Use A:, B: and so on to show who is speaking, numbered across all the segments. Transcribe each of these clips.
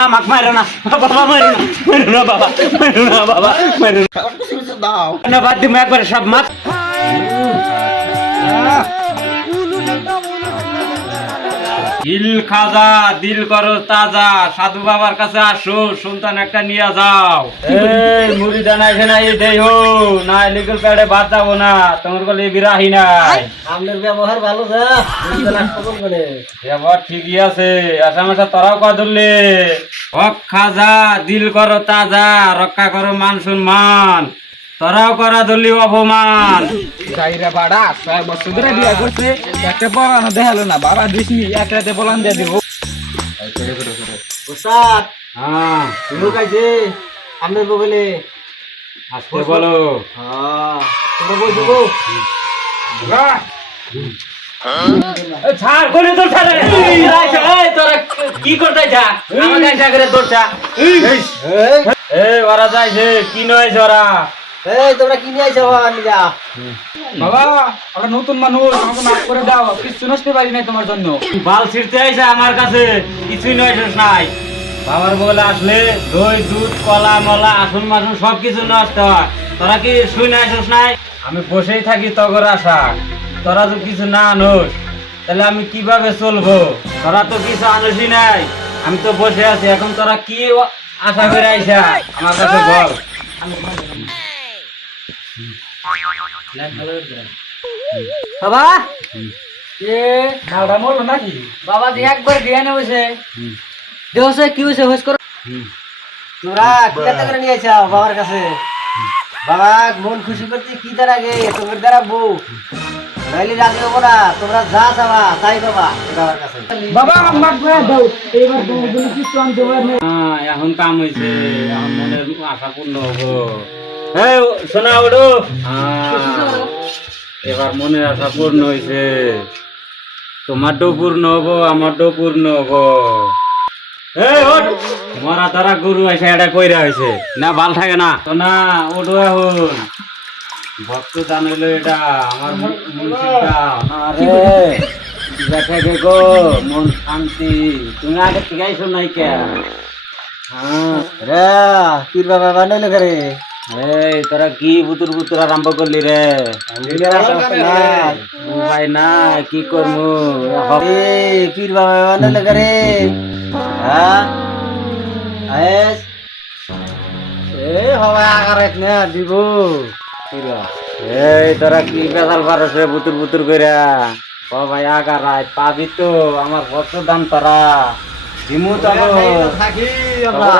A: আমাকে মারো না। বাবা মারো না মারো না বাবা মারো না বাবা মারো না।
B: দাও।
A: না বাদ দিম একবার সব মাপ দিল খাজা দিল করো তাজা। সাধু বাবার কাছে আসো সন্তান একটা নিয়ে যাও। এই মুড়ি দানা এখানে এই দেই হো। না লিগল প্যাডে বাদ যাব না তোমার বলে বিরাহি নাই।
B: আপনার ব্যবহার ভালো যা
A: এবার ঠিকই আছে আসামাসা তোরাও কয়া ধরলে? হক খাজা দিল করো তাজা রক্ষা করো মান সম্মান। তোরাও করা ধরলি অপমান।
C: যাইরা বাড়া ছয় বছর ধরে বিয়া করছে একটা পড়ানো দেখাল না বাবা দিসনি এক রাতে বলান দিয়ে দিব।
B: ওস্তাদ
A: হ্যাঁ।
B: লোক আছে আপনার বগলে
A: আসতে বলো।
B: হ্যাঁ। তোমরা বই দেবো।
A: এ, ছাড় কোনে তোর ছাড়। রে। এই, রাইছে, এই, তোরা কি করতে যা করে ওরা যাইছে কি নয়েছে ওরা?
B: এই তোমরা কি নিয়ে আইছো নিগা
C: বাবা আমরা নতুন মানুষ আমাকে মাফ করে দাও। কিছু নষ্ট পারি নাই তোমার জন্য।
A: বাল ছিড়তে আমার কাছে? কিছুই নয় নাই। বাবার বলে আসলে দই দুধ কলা মলা আসন মাসন সব কিছু নষ্ট হয়। তোরা কি শুই না আসস নাই? আমি বসেই থাকি তগর আশা। তোরা তো কিছু না আনোস। তাহলে আমি কীভাবে চলবো? তোরা তো কিছু আনসই নাই। আমি তো বসে আছি। এখন তোরা কি আশা করে আইসা? আমার কাছে বল।
B: বাবা?
C: এ নাওটা মরলো নাকি?
B: বাবা যে একবার দিয়ে নে বসে। দেহসে কি হইছে হোস করো। তোমরা কি করে নিয়ে আইছো বাবার কাছে? বাবা মন খুশি করতে কি তার আগে? তোমার দ্বারা বউ। নাইলে রাজি হব না তোমরা যা চাবা তাই বাবা বাবার কাছে।
C: বাবা দাও। এইবার
A: হ্যাঁ, এখন কাম হয়েছে এখন মনের আশা পূর্ণ হব। হ্যাঁ শোনা ওডো এবার মনের আশা পূর্ণ হয়েছে তোমারটাও পূর্ণ হব আমারটাও পূর্ণ হব। ওঠ মরা তারা গরু আছে এটা কইরা হয়েছে না ভালো থাকে না। তো না ওটো এখন। ভক্ত দান হইল এটা আমার মন- মুন্সিটা দেখো মন শান্তি। তুমি আগে থেকে আইসো নাই কে হ্যাঁ।
B: রে পীর বাবা বানাইলো করে?
A: এই তোরা কি বুতুর বুতুর আরম্ভ করলি রে? ভাই না কি করব
B: পীর বাবা হ্যাঁ হওয়া আগার এক না দিব।
A: এই তোরা কি বেজাল পারস রে বুতুর বুতুর কইরা? ও ভাই পাবি তো আমার কত দাম তোরা দিমু তো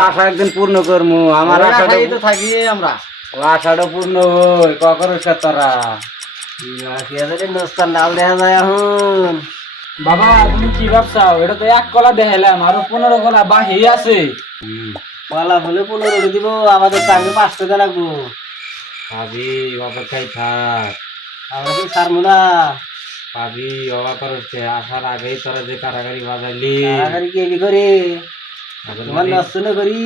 A: আশা একদিন পূর্ণ করমু আমার আশাটা
B: তো থাকি আমরা।
A: আশাটা পূর্ণ হই কখন তোরা?
B: দোস্তার নাল দেখা যায় এখন?
C: বাবা তুমি কি ভাবছাও? এটা তো এক কলা দেখাইলাম আরও পনেরো কলা বাহি আছে।
A: হুম
B: বলা পনেরো দিব আমাদের তো আগে পাঁচ টাকা লাগবো।
A: পাবি অপেক্ষায় থাক।
B: আমরা তো ছাড়বো না।
A: পাবি অবাক করছে আসার আগেই তোরা যে কারাগারি বাজাইলি।
B: কারাগারি কি করে? তোমার নষ্ট না করি?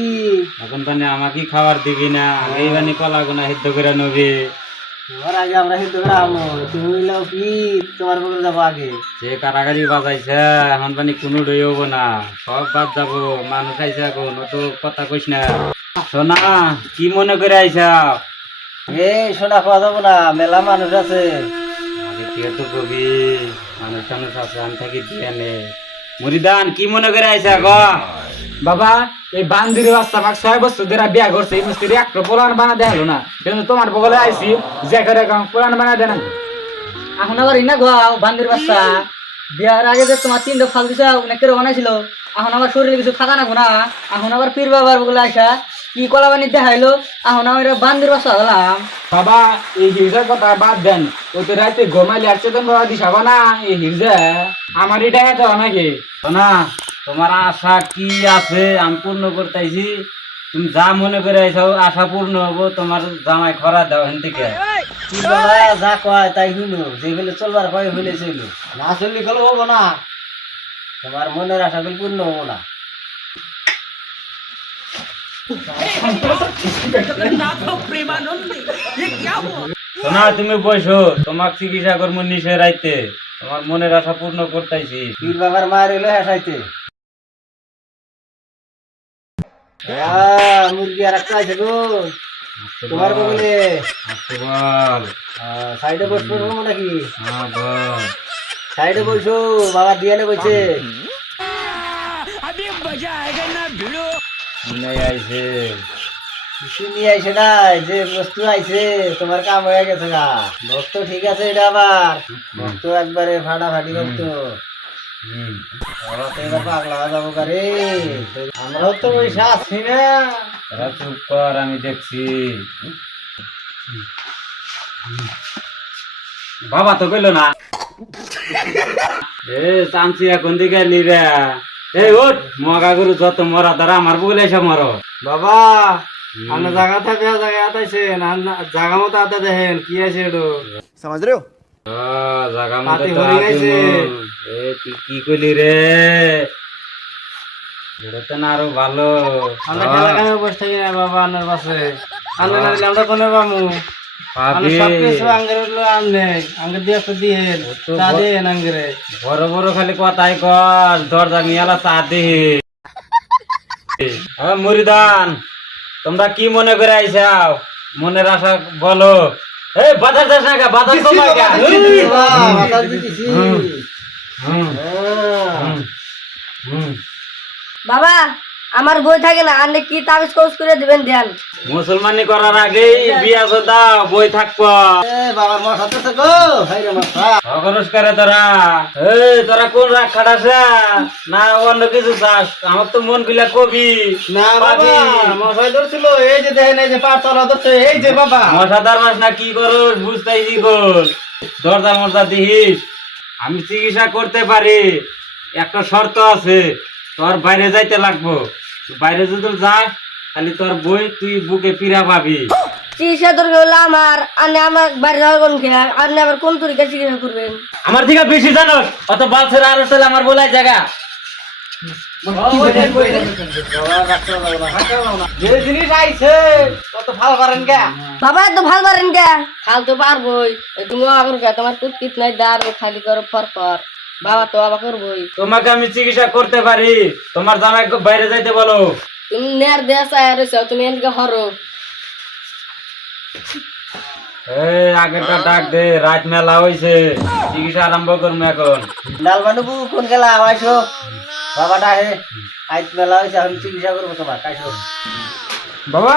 A: এখন মানে আমাকে খাবার দিবি না। আগেই মানে কলা গোনা সিদ্ধ করে নবি।
B: তোমার আগে আমরা হিন্দু করে আমো তুমি কি? তোমার যাব আগে?
A: যে কারাগারি বাজাইছে এখন মানে কোনো ডই হব না। সব বাদ যাব। মানুষ এখন তো কথা কইস না। সোনা কি মনে করে আইসা
B: এই সোনা খাওয়া যাব না। মেলা মানুষ আছে।
A: আগে তুই তো কবি মানুষ টানুষ আছে আমি থাকি দিয়ে নে মুরিদান কি মনে করে আইসা গ?
C: বাবা এই বান্দির বাচ্চা আমাকে ছয় বছর ধরে বিয়া করছে এই মিস্ত্রি একটা পোলান বানা দেখাল না। কিন্তু তোমার বগলে আইছি যে করে পোলান বানা দেয় না।
B: এখন আবার ইনা গো বান্দির বাচ্চা। বিয়ার আগে যে তোমার তিনটা ফাল দিছা অনেকের বানাইছিল এখন আবার শরীরে কিছু থাকা না এখন আবার পীর বাবার বগলে আসা কি কলা বানি দেখাইলো এখন আমার বান্দির বাচ্চা হলাম।
C: বাবা এই হিরজার কথা বাদ দেন। ও তো রাতে ঘুমাইলে আর চেতন বাবা দিশাবা না এই হিরজা। আমার এটা এত নাকি?
A: সোনা তোমার আশা কি আছে আমি পূর্ণ করতেছি। তুমি যা মনে করে আইসাও আশা পূর্ণ হব তোমার জামাই খরা দাও হেন থেকে।
B: যা কয় তাই শুনো যে ফেলে চলবার কয় হইলে চইল না চললে গেলে হব না। তোমার মনের আশা পূর্ণ হব না।
A: সোনা তুমি বসো তোমার চিকিৎসা করব নিশে রাইতে তোমার মনের আশা পূর্ণ করতেছি
B: পীর বাবার মায়ের হইল হেসাইতে মুরগি আর একটা আছে গো তোমার বগলে
A: আচ্ছা বল
B: সাইডে বসে পড়ব নাকি
A: হ্যাঁ বল
B: সাইডে বসো বাবা দিয়ানে
A: আইছে।
B: কিছু নিয়ে আইসে না যে বস্তু আইছে তোমার কাম হয়ে গেছে ঠিক আছে এটা আবার। একবারে ফাটাফাটি তো আমরাও আছি না।
A: তোরা চুপ কর আমি দেখছি। বাবা তো কইলো না। এ এখন দিকে নিরা এই ওঠ মগা গরু যত মরা তারা আমার বলে এসে মরো।
B: বাবা আমরা জায়গা থাকে জায়গা আতাইছেন জায়গা মতো আতা দেখেন কি আছে এটো
A: ও, জাগা মতো
B: হাতি
A: তো
B: গেছে।
A: এ তুই কি কইলি রে? এটা না আরও ভালো।
B: আমরা খেলা বসে থাকি না বাবা আনার পাশে? আমরা কোনে পামু?
A: বড় বড় খালি কথাই কর দরজা মিয়ালা চা দি। মুরিদান তোমরা কি মনে করে আইসাও মনের আশা বলো। এই বাজার যাস না বাজার কমাই
B: বাবা, মাথা।
D: বাবা আমার বই থাকে না আনলে কি তাবিজ কোর্স করে দিবেন দেন
A: মুসলমানি করার আগে বিয়া সদা বই থাকব।
B: এ, বাবার মশা তো গো। হাই রে মশা
A: অগরস করে তোরা। এই তোরা কোন রাগ খাটাছে না অন্য কিছু চাস? আমার তো মনগুলা কবি।
B: না বাবা মশাই ধরছিল। এই যে দেখেন এই যে পার তলা ধরছে এই যে বাবা।
A: মশাদার মাস না কি করস? বুঝতেই কি কর দরজা মরজা দিহিস। আমি চিকিৎসা করতে পারি। একটা শর্ত আছে। তোর বাইরে যাইতে লাগবো। বাইরে যদি যাস খালি তোর বই তুই বুকে পিরা পাবি।
D: চিকিৎসা দরকার হলো আমার? আনে আমার বাড়ি যাওয়ার কোন আপনি আবার কোন তরিকা চিকিৎসা করবেন?
A: আমার থেকে বেশি জানোস অত আর আমার বলাই জায়গা।
B: যে জিনিস আইছে কত ভালো করেন কে?
D: বাবা তো ভালো পারেন কে? ভালো তো পারবই তুমি আবার কে তোমার কুৎকিত নাই দার খালি করো ফর ফর বাবা তো আবার করবই।
A: তোমাকে আমি চিকিৎসা করতে পারি। তোমার জামাই বাইরে যাইতে বলো।
D: তুমি নেয়ার দেশ আয় রয়েছ তুমি এদিকে হরো।
A: এই আগেরটা ডাক দে রাত মেলা হইছে। চিকিৎসা আরম্ভ করব এখন।
B: লাল মানুবু কোন গেলা? আইসো। বাবাটা হে আইত মেলা হয়েছে আমি চিকিৎসা করব তোমার কাইসো
C: বাবা!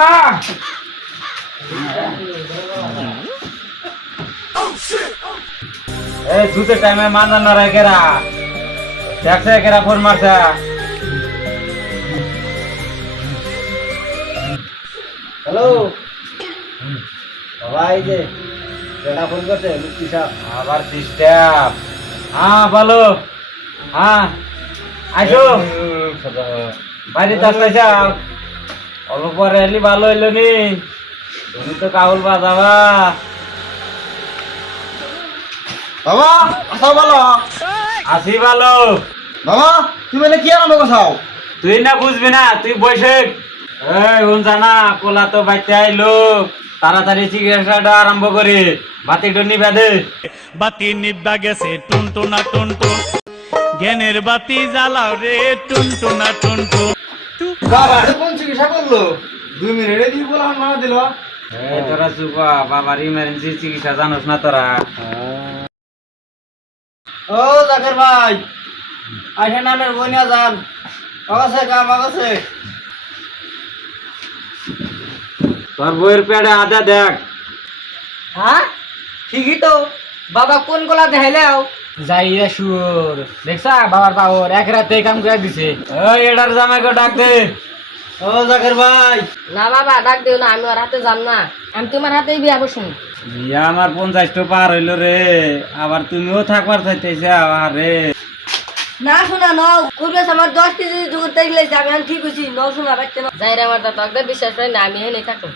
A: এই দুটো টাইমে মান্দা নড়াই কেরা দেখছে কেরা ফোন মারছে।
B: হ্যালো? বাবা এই যে বেটা ফোন করছে মুক্তি সাহেব
A: আবার ডিস্টার্ব হ্যাঁ বলো। হ্যাঁ আইসো। বাইরে আসতে অল্প পরে এলি ভালো হইল নি। তুমি তো কাউল বাজাবা।
B: বাবা আসাও ভালো।
A: আসি ভালো।
B: বাবা তুমি এনে কি আরম্ভ করছাও
A: তুই না বুঝবি না তুই বৈশাখ এই হুন জানা কোলা তো বাইতে আইলো। তাড়াতাড়ি চিকিৎসাটা আরম্ভ করি। বাতি টনি বেঁধে
E: বাতি নিব্বা গেছে টুনটুনা টুনটুন জ্ঞানের বাতি জ্বালাও রে টুনটুনা টুনটুন
B: বাবা কোন চিকিৎসা করল? দুই মিনিটে দিয়ে বলা মানা দিল।
A: তোরা চুপা বাবার ইমার্জেন্সি চিকিৎসা জানোস না তোরা।
B: ও জাকের ভাই আইসে নানের বই নিয়ে যান। আগাছে কাম আগাছে
A: তোর বইয়ের পেড়ে আদা দেখ।
C: হ্যাঁ? ঠিকই তো। বাবা কোন গলা দেখাইলেও? যাই রে সুর। দেখছা বাবার বাবর এক রাতে কাম করে দিছে।
A: ওই এটার জামাইকে ডাক দে।
B: ও জাকের ভাই।
D: না বাবা ডাক দিও না আমি ওর হাতে যাম না। আমি তোমার হাতেই বিয়া বসুন
A: আমার পঞ্চাশটা পার হইল রে। আবার তুমিও থাকবার চাইতেছে আরে
D: না শোনা ন। করবে আমার দশ কেজি জোগাড় দেখলে আমি এখন ঠিক হয়েছি ন শোনা বাচ্চা না। যাই রে আমার তা তোকে বিশ্বাস করে না আমি হেনে থাকো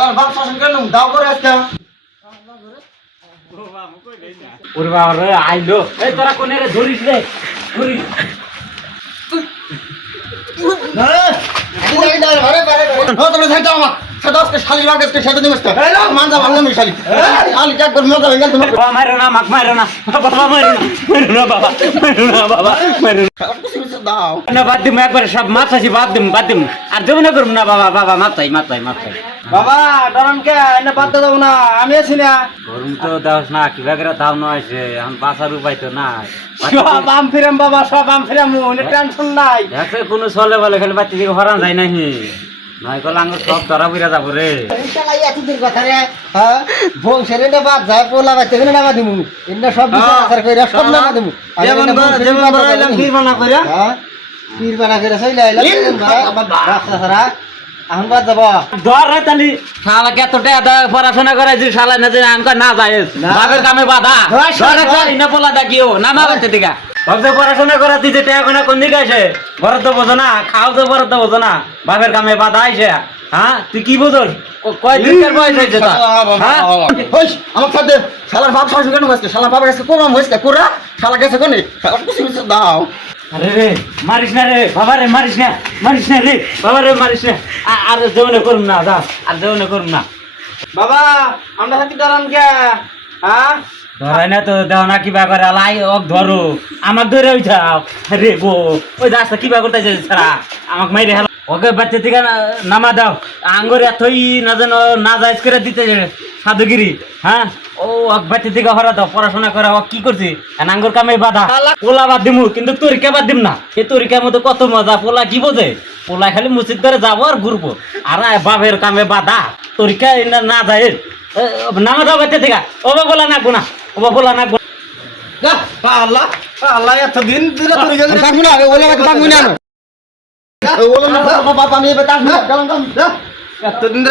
B: আর বাপ শাসন কেন? দাও করে আজকে।
A: ওরে বাবা রে আইলো। এই তোরা কোনে রে ধরিস রে ধরিস।
B: না রে। তোমরা আমার।
F: সাদা আজকে শালির বাপ আজকে সাথে দিমস্তে মানজা ভালো আমি শালি। শালি কাক করে মজা ভেঙ্গেল তোমার
A: বাবা মারো না মাক মারো না। বাবা মারো না মারো না বাবা মারো না বাবা মারো না।
F: কিছু কিছু দাও।
A: না বাদ দিম একবার সব মাছ আছি বাদ দিম বাদ দিম। আর দেবো না করব না বাবা বাবা মাথাই মাথাই মাথাই
B: বাবা ডরান কে? এনে বাদ দেবো না আমি আছি না।
A: গরম তো দাস না কিবা করে দাম নয় এখন বাঁচার উপায় তো না
B: সব আম ফিরাম বাবা সব আম ফিরাম টেনশন নাই।
A: কোনো চলে বলে খালি বাচ্চা দিকে হরান যায় নাহি। নয় কল আঙ্গুর সব ধরা পড়ে যাব রে।
B: চালাই এতদিন কথা রে হ্যাঁ? বংশের এনে বাদ যায় পোলা বাইতে এনে নামা দিমু। এনে সব বিচার আচার কইরা সব নামা দিমু।
F: যেমন বড়- যেমন বড় এলাম কি
B: বানা কইরা। হ্যাঁ? পীর বানা কইরা সইলা আইলাম ভাই আমার রাস্তা ছাড়া। এখন বাদ যাব।
A: ধর রে তালি। শালা কত টাকা পড়াশোনা করাইছি শালা না যে না যায়। বাপের কামে বাধা।
B: ধর,
A: রে পোলা দেখিও না মা বাচ্চা দিকা ভাবছে পড়াশোনা করা দিতে টাকা কোনা কোন দিকে আসে ঘরে তো বোঝো না খাও তো ঘরে তো বোঝো না বাপের কামে বাধা আইসে হ্যাঁ? তুই কি বোঝোস? কয় বয়স হয়েছে? হ্যাঁ?
F: হইস আমার সাথে শালার বাপ শাশুড়ি কেন গেছে শালার বাবার কাছে কোন হয়েছে? কোরা? শালা গেছে কোনে? শালা কিছু কিছু দাও।
A: আরে রে মারিস না রে বাবা রে মারিস না মারিস না রে বাবা রে মারিস না। আর করুন না আর করুন না।
B: বাবা আমরা হাতি ডরান কে হ্যাঁ?
A: ধরাই না তো দেও না কিবা করে আলাই ওক ধরো। আমাক ধরে যাও রে গো ওই রাস্তা কিবা করতেছে সারা আমাক মাইরে হেলা। ওকে বাচ্চা থেকে না- নামা দাও। আঙ্গুর এতই না যেন না যাইজ করে দিতে সাধুগিরি হ্যাঁ? ও এক বাচ্চা থেকে হরা দাও পড়াশোনা করে ও কি করছি? আঙ্গুর কামে বাধা। পোলা বাদ দিমু কিন্তু তরিকা বাদ দিম না। এই তরিকার মধ্যে কত মজা পোলা কি বোঝে? পোলা খালি মুসিদ করে যাব আর ঘুরবো। আর বাপের কামে বাধা। তরিকা না না যায় নামা দাও বাচ্চা থেকে। ও বা বলা না গুনা ও বা বলা না
B: আল্লাহ আল্লাহ এতদিন ধরে তুই গেলি
F: থাকব না ওলা কথা থাকব না ওলা না বাবা আমি এবার থাকব না
B: এতদিন